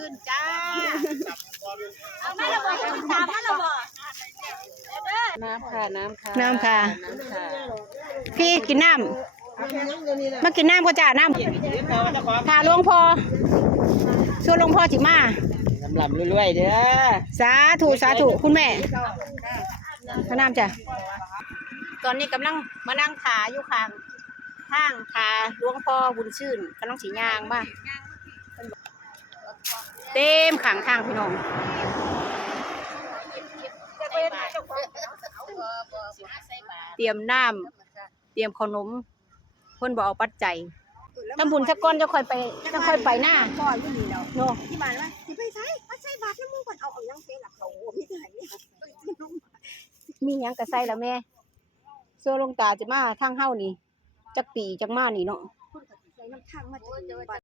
ชื่นจ้าเอามาละบ่ตามมาละบ่น้ำค่ะน้ำค่ะน้ำค่ะพี่กินน้ำมากินน้ำก็จ่าน้ำพาหลวงพ่อส่วนหลวงพ่อจิมาลำรวยๆเด้อสาธุคุณแม่พระนามจ้ะตอนนี้กำลังมานั่งขาอยู่ข้างทางขาหลวงพ่อบุญชื่นกำลังสียางบ้าเต็มขังทางพี่น้องเตรียมน้ำเตรียมขนมคนบอกเอาปัจจัยทำบุญสักก้อนจะค่อยไปหน้าก่อนที่นี่เนาะโน่ที่บ้านว่าสิไปใช้ปัจจัยบาทน้ำมูกก่อนเอายังเสียหลักเขาไม่ได้มียังกระใส่แล้วแม่โซลงตาจะมาทางเฮ้านี่จักปีจักมานี่เนาะ